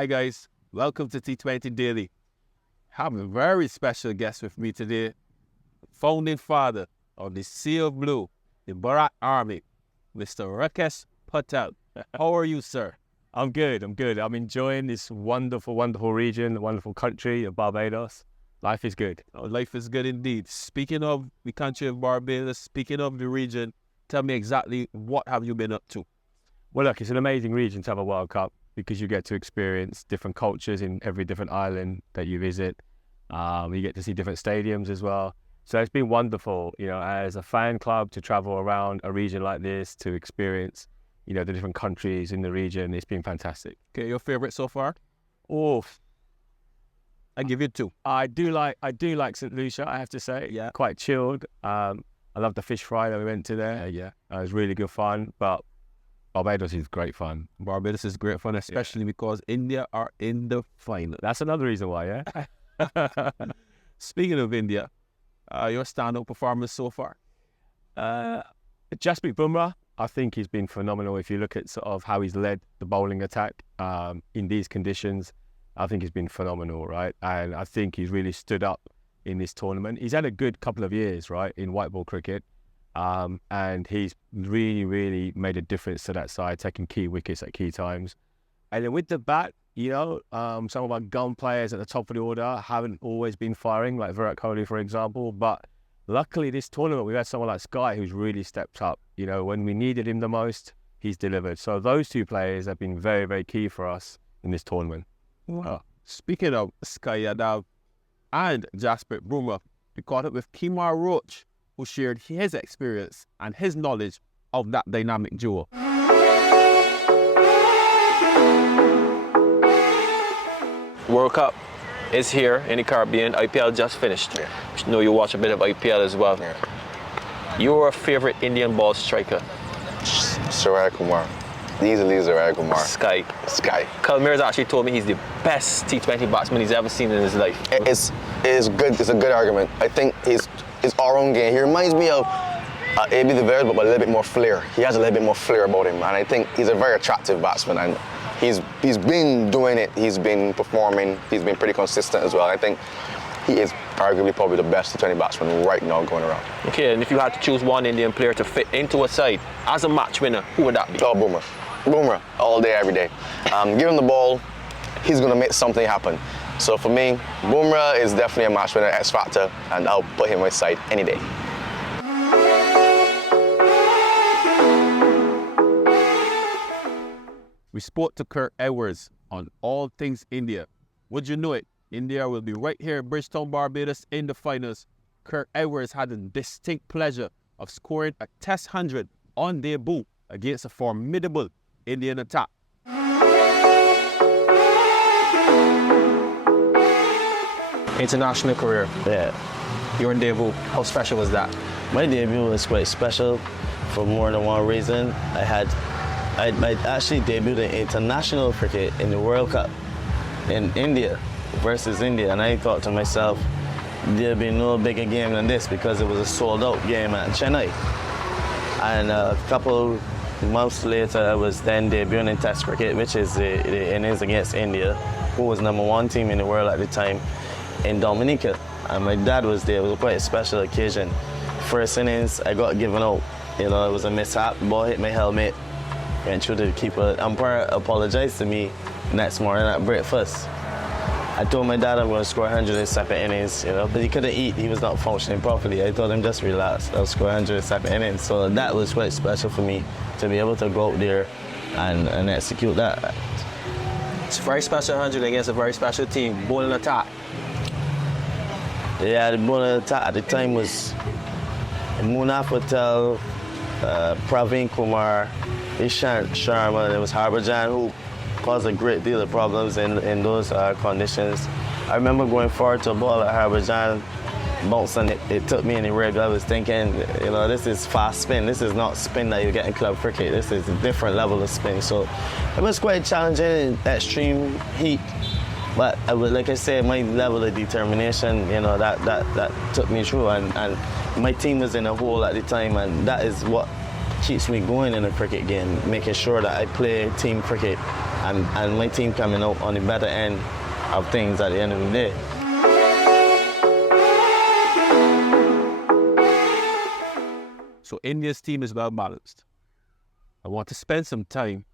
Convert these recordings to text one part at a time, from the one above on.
Hi guys, welcome to T20 Daily. I have a very special guest with me today, founding father of the Sea of Blue, the Bharat Army, Mr. Rakesh Patel. How are you, sir? I'm good. I'm enjoying this wonderful, wonderful region, wonderful country of Barbados. Life is good. Oh, life is good indeed. Speaking of the country of Barbados, speaking of the region, tell me exactly what have you been up to? Well, look, it's an amazing region to have a World Cup because you get to experience different cultures in every different island that you visit. You get to see different stadiums as well. So it's been wonderful, as a fan club to travel around a region like this to experience, the different countries in the region. It's been fantastic. Okay, your favorite so far? Oh, I give you two. I do like St. Lucia, I have to say. Yeah. Quite chilled. I love the fish fry that we went to there. Yeah. It was really good fun, but Barbados is great fun. Barbados is great fun, especially because India are in the final. That's another reason why, yeah? Speaking of India, your standout performance so far? Jasprit Bumrah, I think he's been phenomenal. If you look at sort of how he's led the bowling attack in these conditions, I think he's been phenomenal, right? And I think he's really stood up in this tournament. He's had a good couple of years, right, in white ball cricket. And he's really made a difference to that side, taking key wickets at key times. And then with the bat, some of our gun players at the top of the order haven't always been firing, like Virat Kohli, for example. But luckily this tournament, we've had someone like Sky who's really stepped up. When we needed him the most, he's delivered. So those two players have been very key for us in this tournament. Wow. Speaking of Sky Yadav and Jasprit Bumrah, we caught up with Kemar Roach, who shared his experience and his knowledge of that dynamic duo. World Cup is here in the Caribbean. IPL just finished. Yeah. I know you watch a bit of IPL as well. Yeah. Your favorite Indian ball striker? Surya Kumar. Easily Surya Kumar. Sky. Kalmir's actually told me he's the best T20 batsman he's ever seen in his life. It's good. It's a good argument. I think his all-round game. He reminds me of A.B. de Villiers, but with a little bit more flair. He has a little bit more flair about him, and I think he's a very attractive batsman. And he's been doing it. He's been performing. He's been pretty consistent as well. I think he is arguably probably the best T20 batsman right now going around. Okay, and if you had to choose one Indian player to fit into a side as a match winner, who would that be? Oh, Bumrah, all day, every day. Give him the ball, he's going to make something happen. So for me, Bumrah is definitely a match winner, X factor, and I'll put him on my side any day. We spoke to Kirk Edwards on all things India. Would you know it? India will be right here in Bridgetown, Barbados in the finals. Kirk Edwards had the distinct pleasure of scoring a Test 100 on debut against a formidable Indian attack. International career. Yeah. Your debut, how special was that? My debut was quite special for more than one reason. I actually debuted in international cricket in the World Cup in India versus India, and I thought to myself, there'll be no bigger game than this because it was a sold-out game at Chennai. And a couple months later, I was then debuting in Test cricket, which is the innings against India, who was #1 team in the world at the time, in Dominica. And my dad was there. It was quite a special occasion. First innings, I got given out. It was a mishap. The ball hit my helmet, went through the keeper. Umpire apologized to me next morning at breakfast. I told my dad I'm going to score 100 in 7 innings, but he couldn't eat. He was not functioning properly. I told him just relax. I'll score 100 in 7 innings. So that was quite special for me to be able to go out there and execute that. It's a very special 100 against a very special team, bowling attack. Yeah, the bowling attack at the time was Munaf Patel, Praveen Kumar, Ishant Sharma, there was Harbour who caused a great deal of problems in those conditions. I remember going forward to a ball at Harbour bouncing. It took me in the rig. I was thinking, this is fast spin. This is not spin that you get in club cricket. This is a different level of spin. So it was quite challenging in extreme heat. But like I said, my level of determination, that took me through. And my team was in a hole at the time, and that is what keeps me going in a cricket game, making sure that I play team cricket and my team coming out on the better end of things at the end of the day. So India's team is well balanced. I want to spend some time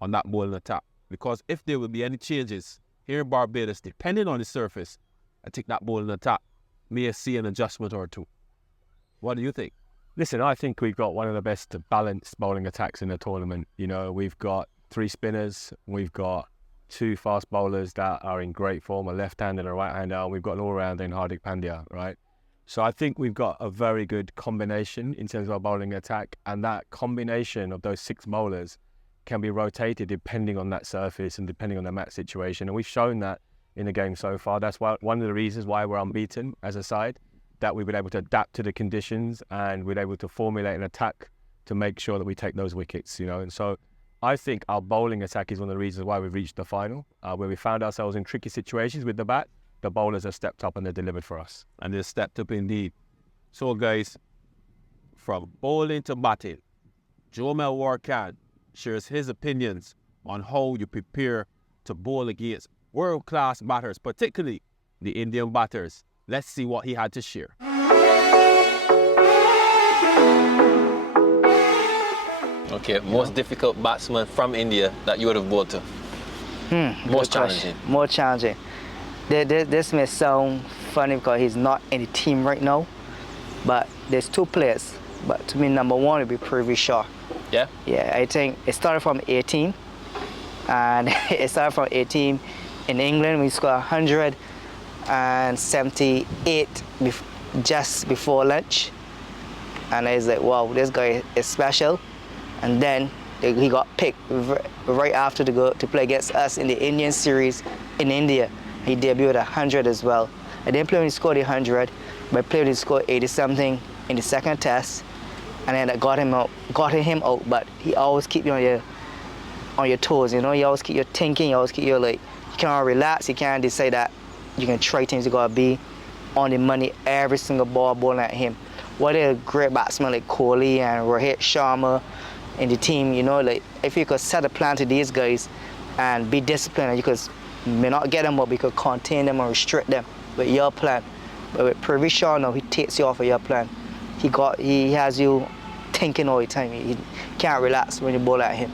on that bowling attack, because if there will be any changes here in Barbados, depending on the surface, I think that bowling attack may see an adjustment or two. What do you think? Listen, I think we've got one of the best balanced bowling attacks in the tournament. You know, we've got 3 spinners, we've got 2 fast bowlers that are in great form, a left-hander and a right-hander, and we've got an all-rounder in Hardik Pandya, right? So I think we've got a very good combination in terms of our bowling attack, and that combination of those 6 bowlers can be rotated depending on that surface and depending on the match situation. And we've shown that in the game so far. That's why one of the reasons why we're unbeaten as a side, that we've been able to adapt to the conditions and we're able to formulate an attack to make sure that we take those wickets, you know. And so I think our bowling attack is one of the reasons why we've reached the final, where we found ourselves in tricky situations with the bat. The bowlers have stepped up and they've delivered for us. And they stepped up indeed. So guys, from bowling to batting, Jomel Warrican shares his opinions on how you prepare to bowl against world-class batters, particularly the Indian batters. Let's see what he had to share. Okay, most difficult batsman from India that you would have bowled to? Most challenging. More challenging. This may sound funny because he's not in the team right now, but there's 2 players. But to me, number 1 would be Prithvi Shaw. Yeah? Yeah, I think it started from 18, and it started from 18 in England. We scored 178 just before lunch, and I was like, wow, this guy is special. And then he got picked right after to go to play against us in the Indian series in India. He debuted 100 as well. I didn't play when he scored 100, but I played when he scored 80-something in the second test, and then I got him out. But he always keep you on your toes, you know. You always keep your thinking. You always keep your you can't relax. You can't decide that you can try things. You gotta be on the money every single ball bowling at him. What a great batsman like Kohli and Rohit Sharma in the team, you know. Like if you could set a plan to these guys and be disciplined, and you could may not get them, but we could contain them and restrict them with your plan. But with Prithvi Shaw, no, he takes you off of your plan. He has you thinking all the time. He can't relax when you bowl at him.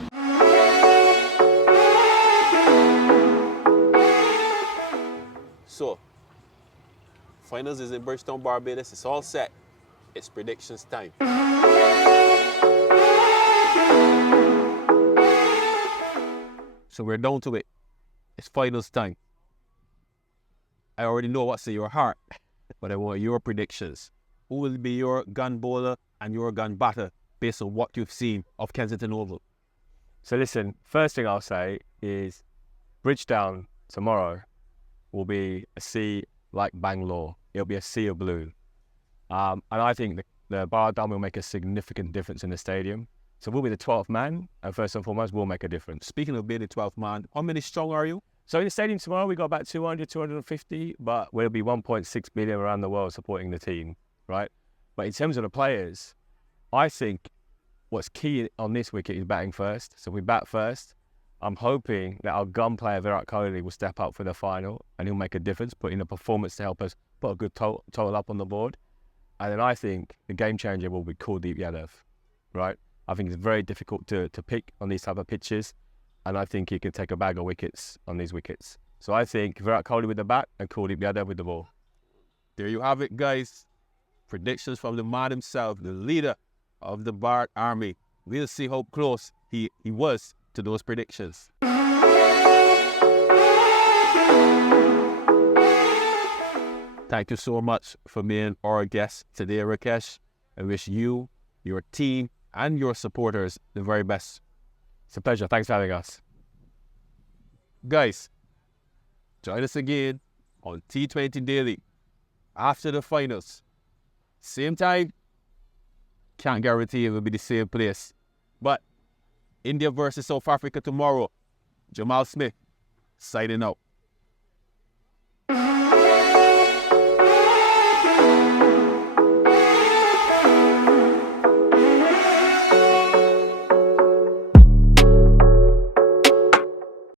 So, finals is in Bridgetown, Barbados. It's all set. It's predictions time. So we're down to it. It's finals time. I already know what's in your heart, but I want your predictions. Who will be your gun bowler and your gun batter based on what you've seen of Kensington Oval? So listen, first thing I'll say is Bridgetown tomorrow will be a sea like Bangalore. It'll be a sea of blue. And I think the Bharat Army will make a significant difference in the stadium. So we'll be the 12th man, and first and foremost, we'll make a difference. Speaking of being the 12th man, how many strong are you? So in the stadium tomorrow, we got about 200, 250, but we'll be 1.6 billion around the world supporting the team, right? But in terms of the players, I think what's key on this wicket is batting first. So we bat first. I'm hoping that our gun player, Virat Kohli, will step up for the final and he'll make a difference, put in a performance to help us put a good total up on the board. And then I think the game changer will be Kuldeep Yadav, right? I think it's very difficult to pick on these type of pitches, and I think he can take a bag of wickets on these wickets. So I think Virat Kohli with the bat and Kuldeep Yadav with the ball. There you have it, guys. Predictions from the man himself, the leader of the Bharat Army. We'll see how close he was to those predictions. Thank you so much for being our guest today, Rakesh. I wish you, your team, and your supporters the very best. It's a pleasure. Thanks for having us. Guys, join us again on T20 Daily after the finals. Same time, can't guarantee it will be the same place. But India versus South Africa tomorrow. Jamal Smith, signing out.